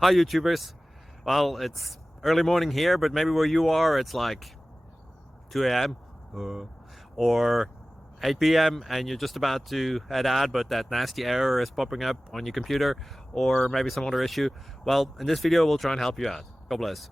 Hi YouTubers. Well, it's early morning here, but maybe where you are it's like 2 a.m. or 8 p.m. and you're just about to head out, but that nasty error is popping up on your computer, or maybe some other issue. Well, in this video we'll try and help you out. God bless.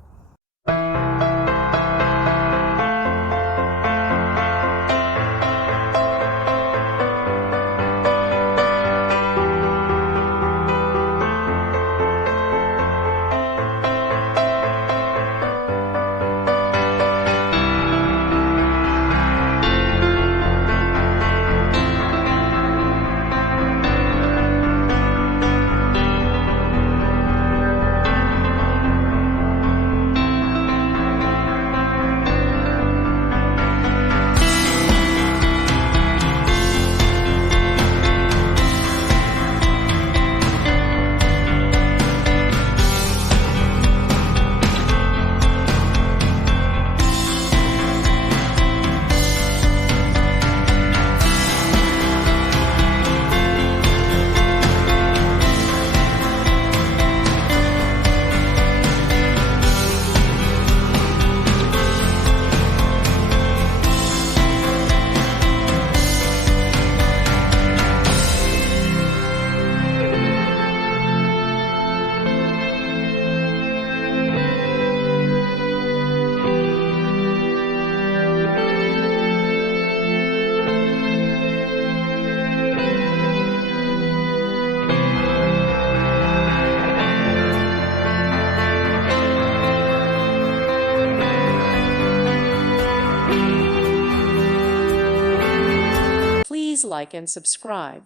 Please like and subscribe.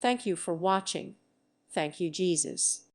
Thank you for watching. Thank you, Jesus.